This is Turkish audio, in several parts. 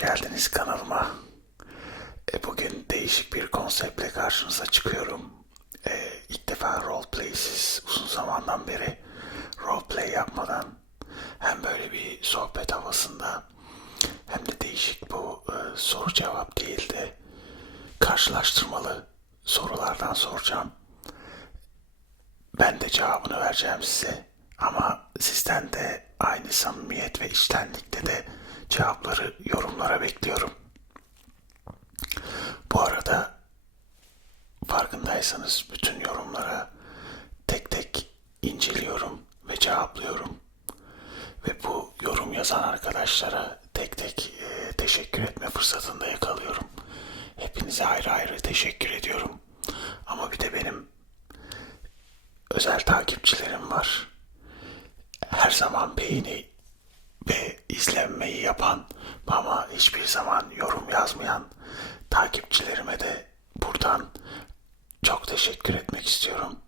geldiniz kanalıma. E, bugün değişik bir konseptle karşınıza çıkıyorum. E, ilk defa roleplay'siz uzun zamandan beri roleplay yapmadan hem böyle bir sohbet havasında hem de değişik bu e, soru cevap değil de karşılaştırmalı sorulardan soracağım. Ben de cevabını vereceğim size. Ama sizden de aynı samimiyet ve içtenlikle de cevapları yorumlara bekliyorum. Bu arada farkındaysanız bütün yorumlara tek tek inceliyorum ve cevaplıyorum. Ve bu yorum yazan arkadaşlara tek tek e, teşekkür etme fırsatında yakalıyorum. Hepinize ayrı ayrı teşekkür ediyorum. Ama bir de benim özel takipçilerim var. Her zaman beğeni ve izlenmeyi yapan ama hiçbir zaman yorum yazmayan takipçilerime de buradan çok teşekkür etmek istiyorum.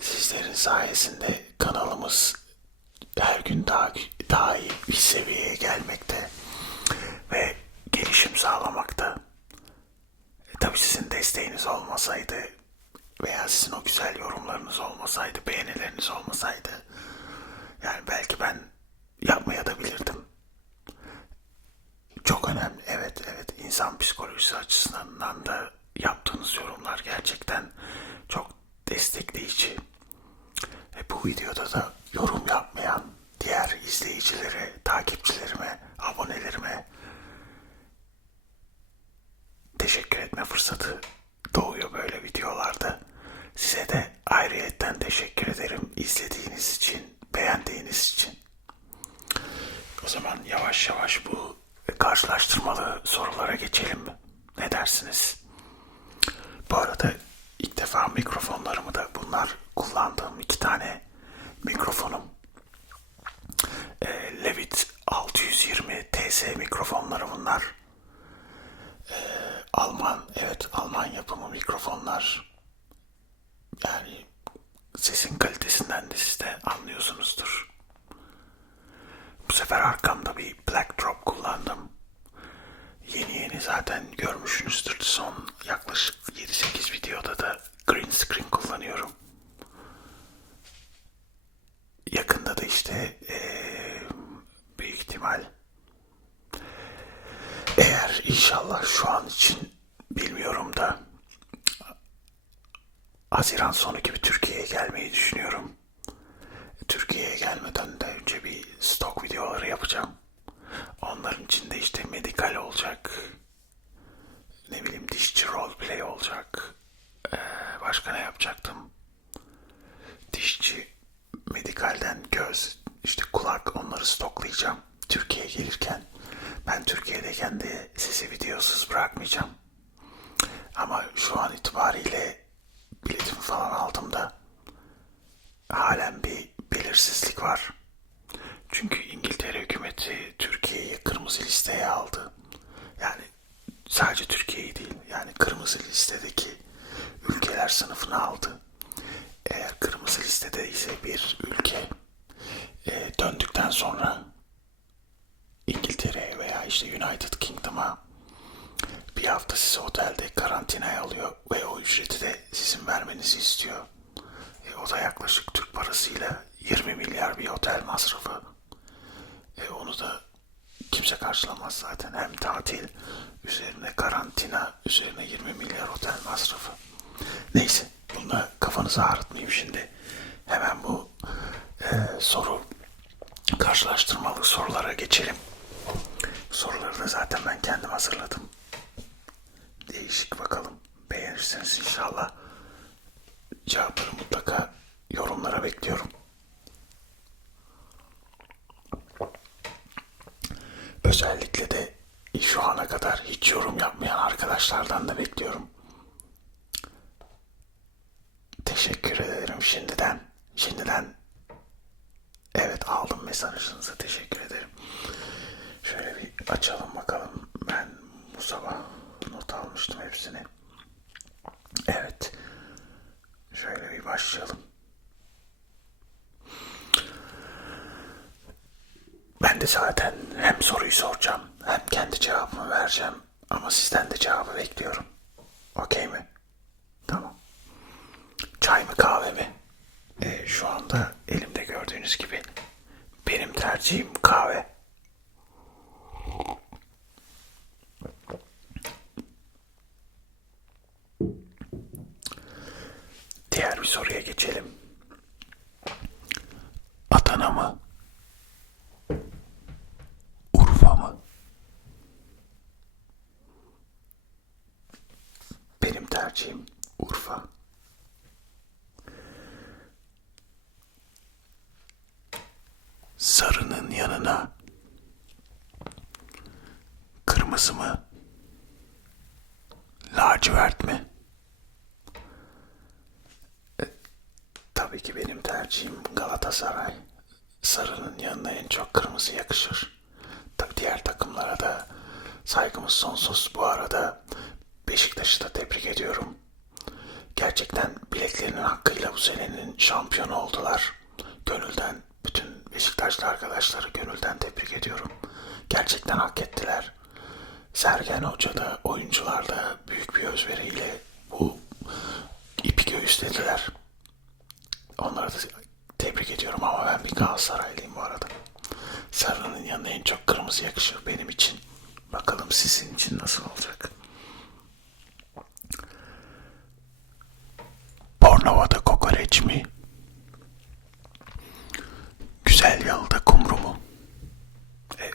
Sizlerin sayesinde kanalımız her gün daha daha iyi bir seviyeye gelmekte ve gelişim sağlamakta. E, tabii sizin desteğiniz olmasaydı veya sizin o güzel yorumlarınız olmasaydı, beğenileriniz olmasaydı yani belki ben yapmaya da bilirdim. Çok önemli. Evet, evet. İnsan psikolojisi açısından da yaptığınız yorumlar gerçekten çok destekleyici. Ve bu videoda da yorum yapmayan diğer izleyicilere, takipçilerime, abonelerime teşekkür etme fırsatı doğuyor böyle videolarda. Size de ayrıyetten teşekkür ederim izlediğiniz için, beğendiğiniz için. O zaman yavaş yavaş bu karşılaştırmalı sorulara geçelim mi? Ne dersiniz? Bu arada ilk defa mikrofonlarımı da bunlar kullandığım iki tane mikrofonum. E, Levit 620 TS mikrofonları bunlar. E, Alman, evet Alman yapımı mikrofonlar. Yani sesin kalitesinden de siz de anlıyorsunuzdur. Bu sefer arkamda bir black drop kullandım. Yeni yeni zaten görmüşsünüzdür. Son yaklaşık 7-8 videoda da green screen kullanıyorum. Yakında da işte eee, büyük ihtimal eğer inşallah şu an için bilmiyorum da Haziran sonu gibi Türkiye'ye gelmeyi düşünüyorum. Türkiye'ye gelmeden de önce bir stok videoları yapacağım. Onların içinde işte medikal olacak. Ne bileyim dişçi roleplay olacak. Ee, başka ne yapacaktım? Dişçi, medikalden göz, işte kulak onları stoklayacağım. Türkiye'ye gelirken ben Türkiye'deyken de sizi videosuz bırakmayacağım. Ama şu an itibariyle biletimi falan aldım da halen bir belirsizlik var. Çünkü İngiltere hükümeti Türkiye'yi kırmızı listeye aldı. Yani sadece Türkiye'yi değil yani kırmızı listedeki ülkeler sınıfını aldı. Eğer kırmızı listede ise bir ülke e, döndükten sonra işte United Kingdom'a bir hafta sizi otelde karantinaya alıyor ve o ücreti de sizin vermenizi istiyor. E, o da yaklaşık Türk parasıyla 20 milyar bir otel masrafı. E, onu da kimse karşılamaz zaten. Hem tatil üzerine karantina üzerine 20 milyar otel masrafı. Neyse bununla kafanızı ağrıtmayayım şimdi. Hemen bu e, soru karşılaştırmalı sorulara geçelim. Soruları da zaten ben kendim hazırladım. Değişik bakalım. Beğenirsiniz inşallah. Cevapları mutlaka yorumlara bekliyorum. Özellikle de şu ana kadar hiç yorum yapmayan arkadaşlardan da bekliyorum. Teşekkür ederim şimdiden. Şimdiden evet aldım mesajınızı teşekkür ederim. Şöyle bir açalım bakalım. Ben bu sabah not almıştım hepsini. Evet. Şöyle bir başlayalım. Ben de zaten hem soruyu soracağım hem kendi cevabımı vereceğim ama sizden de cevabı bekliyorum. Okey mi? Tamam. Çay mı kahve mi? Ee, şu anda elimde gördüğünüz gibi benim tercihim kahve. Diğer bir soruya geçelim. Adana mı? Urfa mı? Benim tercihim Urfa. Sarının yanına kırmızı mı? Lacivert mi? E, tabii ki benim tercihim Galatasaray. Sarının yanına en çok kırmızı yakışır. Tabii diğer takımlara da saygımız sonsuz. Bu arada Beşiktaş'ı da tebrik ediyorum. Gerçekten bileklerinin hakkıyla bu senenin şampiyonu oldular. Gönülden bütün Beşiktaşlı arkadaşları gönülden tebrik ediyorum. Gerçekten hak ettiler. Sergen Hoca da oyuncular da büyük bir özveriyle bu ipi göğüslediler. Onları da tebrik ediyorum ama ben bir Galatasaraylıyım bu arada. Sarının yanına en çok kırmızı yakışır benim için. Bakalım sizin için nasıl olacak? Bornova'da kokoreç mi? Güzel yalıda kumru mu? E,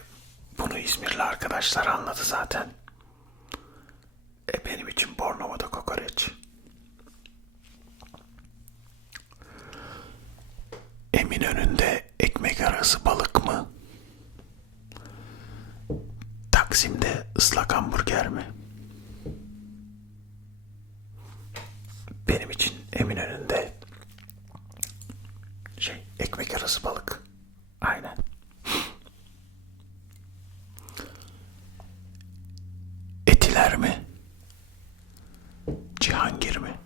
bunu İzmirli arkadaşlar anladı zaten. E, benim için Bornova'da kokoreç. Eminönü'nde ekmek arası balık mı? Taksim'de ıslak hamburger mi? Benim için Eminönü'nde şey ekmek arası balık. Aynen. Etiler mi? Cihangir mi?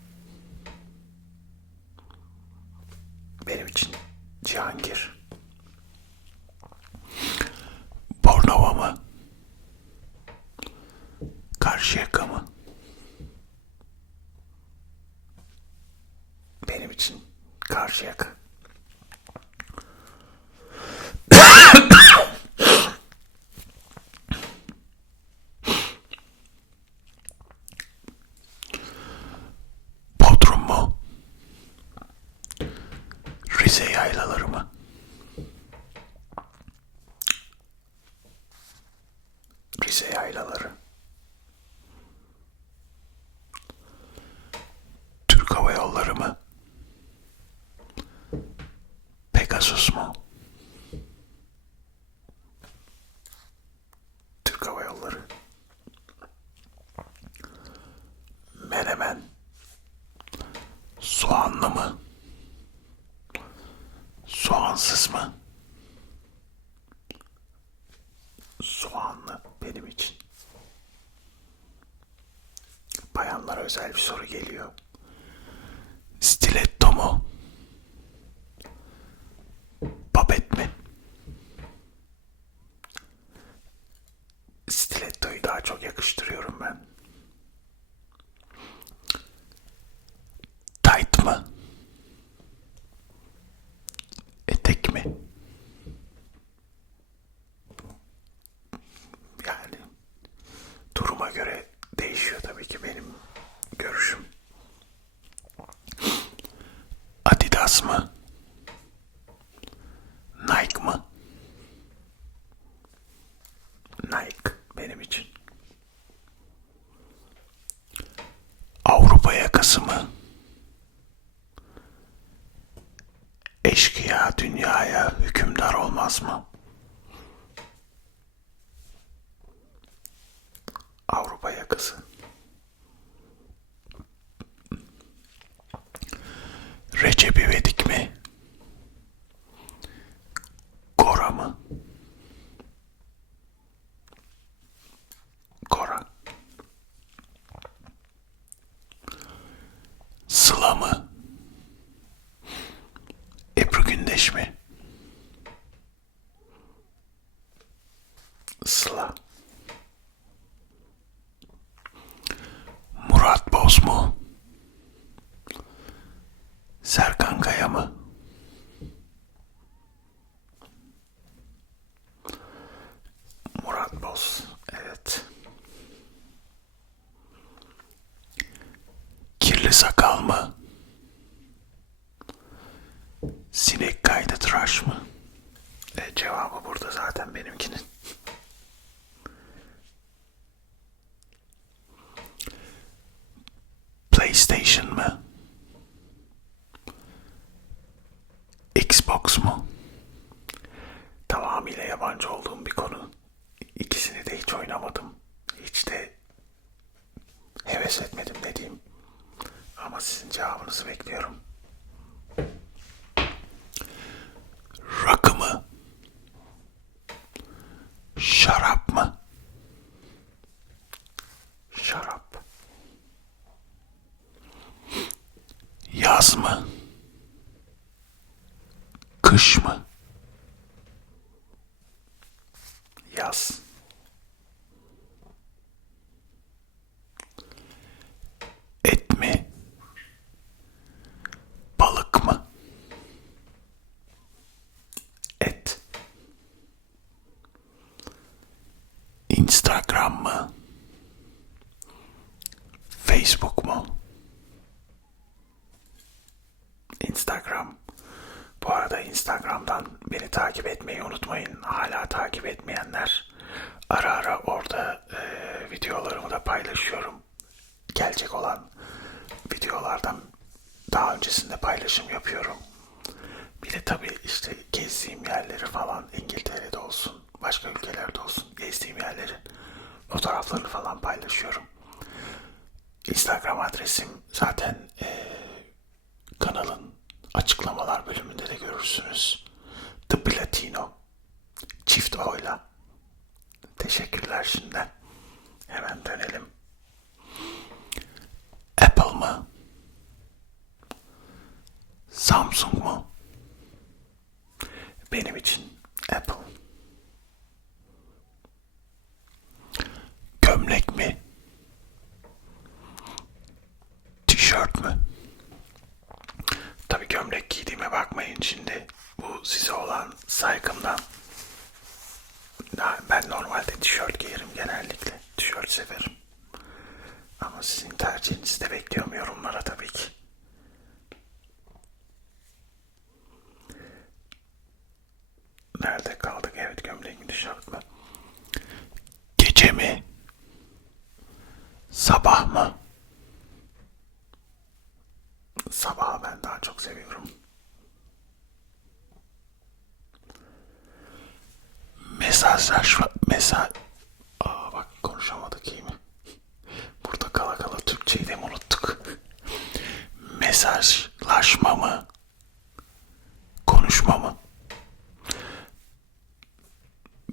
Benim için Cihangir. Bornova mı? Karşıyaka mı? Benim için Karşıyaka. Bodrum mu? Rize yaylaları mı? Rize yaylaları. Türk Hava Yolları mı? Pegasus mu? Türk Hava Yolları. Menemen. Soğanlı mı? Soğansız mı? Soğanlı benim için. Bayanlara özel bir soru geliyor. Stiletto mu? Babet mi? Stiletto'yu daha çok yakıştırıyorum ben. Tight mı? Etek mi? Yani duruma göre değişiyor tabii ki benim görüşüm. Adidas mı? Nike mı? Nike benim için. Avrupa yakası mı? Eşkıya dünyaya hükümdar olmaz mı? Güneş mi? Sıla. Murat Boz mu? Serkan Kaya mı? Murat Boz. Evet. Kirli sakal mı? Sinek Şarap mı? Şarap. Yaz mı? Kış mı? Yaz. Et mi? Balık mı? Et. Instagram mı? Facebook mu? Instagram. Bu arada Instagram'dan beni takip etmeyi unutmayın. Hala takip etmeyenler ara ara orada e, videolarımı da paylaşıyorum. Gelecek olan videolardan daha öncesinde paylaşım yapıyorum. Bir de tabii işte gezdiğim yerleri falan İngiltere'de olsun, başka ülkelerde olsun gezdiğim yerlerin fotoğraflarını falan paylaşıyorum. Instagram adresim zaten eee, kanalın açıklamalar bölümünde de görürsünüz. The Platino. Çift oyla. Teşekkürler şimdiden. Hemen dönelim. Apple mı? Samsung mu? Benim için Apple. Gömlek mi? Tişört mü? Tabii gömlek giydiğime bakmayın şimdi. Bu size olan saygımdan. Ya Ben normalde tişört giyerim genellikle. Tişört severim. Ama sizin tercihinizi de bekliyorum yorumlara tabii ki. Nerede kaldık? Evet gömlek mi tişört mü? Gece mi? Sabah mı? Sabahı ben daha çok seviyorum. Mesajlaşma, mesaj... Aa bak konuşamadık iyi mi? Burada kala kala Türkçeyi de unuttuk? Mesajlaşma mı? Konuşma mı?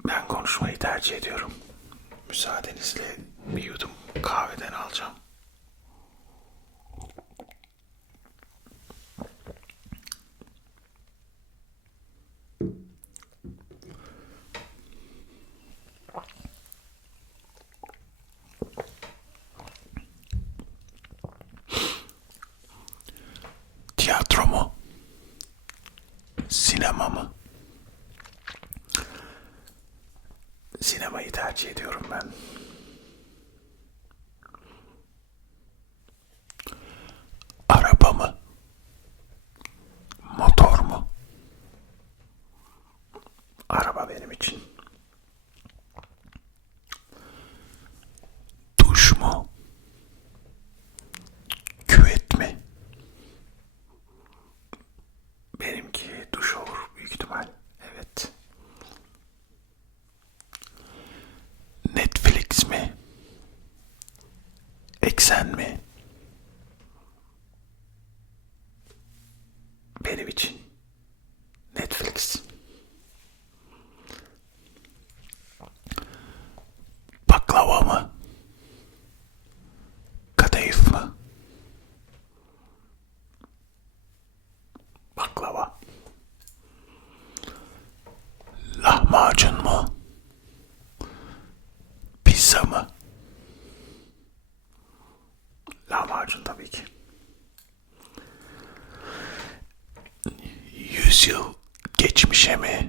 Ben konuşmayı tercih ediyorum. Müsaadenizle bir yudum kahveden alacağım. Tiyatro mu? Sinema mı? Sinemayı tercih ediyorum ben. Araba mı? Motor mu? Araba benim için. Duş mu? Küvet mi? Benimki duş olur büyük ihtimal. Evet. Netflix mi? Eksen mi? Benim için Netflix. Baklava mı? Kadayıf mı? Baklava. Lahmacun mu? Pizza mı? Lahmacun tabii ki. Yıl geçmişe mi?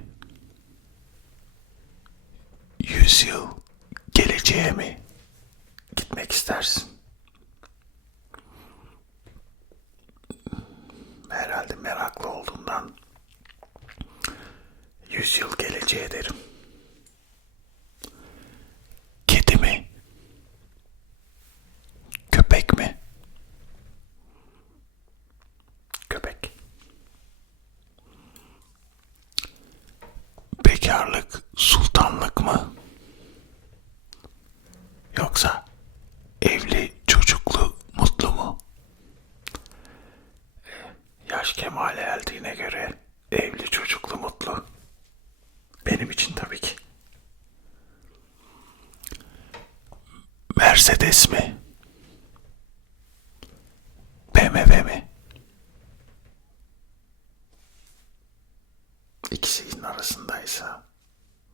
Arasındaysa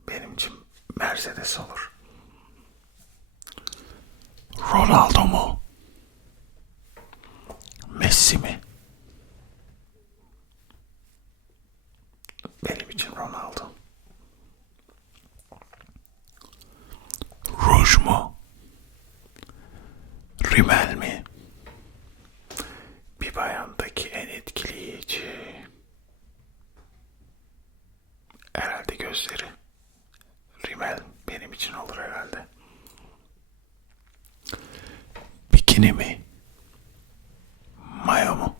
benim için Mercedes olur. Ronaldo mu? Messi mi? Benim için Ronaldo. Ruj mu? Rimel mi? Bir bayandaki en etkileyici herhalde gözleri. Rimel benim için olur herhalde. Bikini mi? Mayo mu?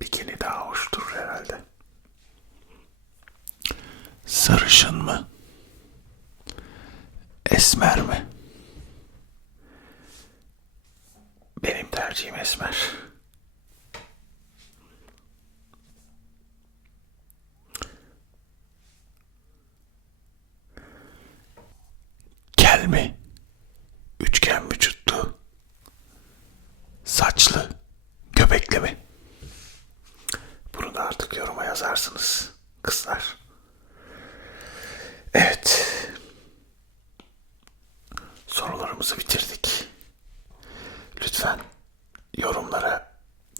Bikini daha hoştur herhalde. Sarışın mı? Esmer mi? Benim tercihim esmer. Kel mi? Üçgen vücutlu. Saçlı. Göbekli mi? Bunu da artık yoruma yazarsınız kızlar. Evet. Sorularımızı bitirdik. Lütfen yorumlara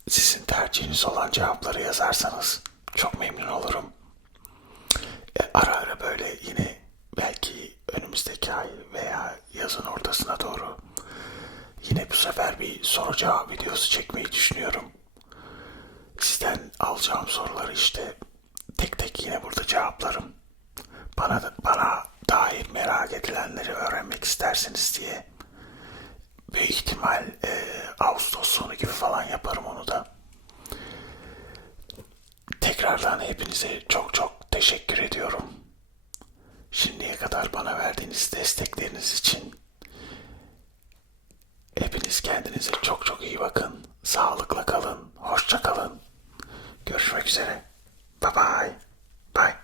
sizin tercihiniz olan cevapları yazarsanız çok memnun olurum. E, ara ara böyle yine belki önümüzdeki ay veya yazın ortasına doğru yine bu sefer bir soru cevap videosu çekmeyi düşünüyorum. Sizden alacağım soruları işte tek tek yine burada cevaplarım. Bana bana dair merak edilenleri öğrenmek istersiniz diye büyük ihtimal e, Ağustos sonu gibi falan yaparım onu da. Tekrardan hepinize çok çok teşekkür ediyorum. Şimdiye kadar bana verdiğiniz destekleriniz için hepiniz kendinize çok çok iyi bakın. Sağlıkla kalın. Hoşça kalın. Görüşmek üzere. Bye bye. Bye.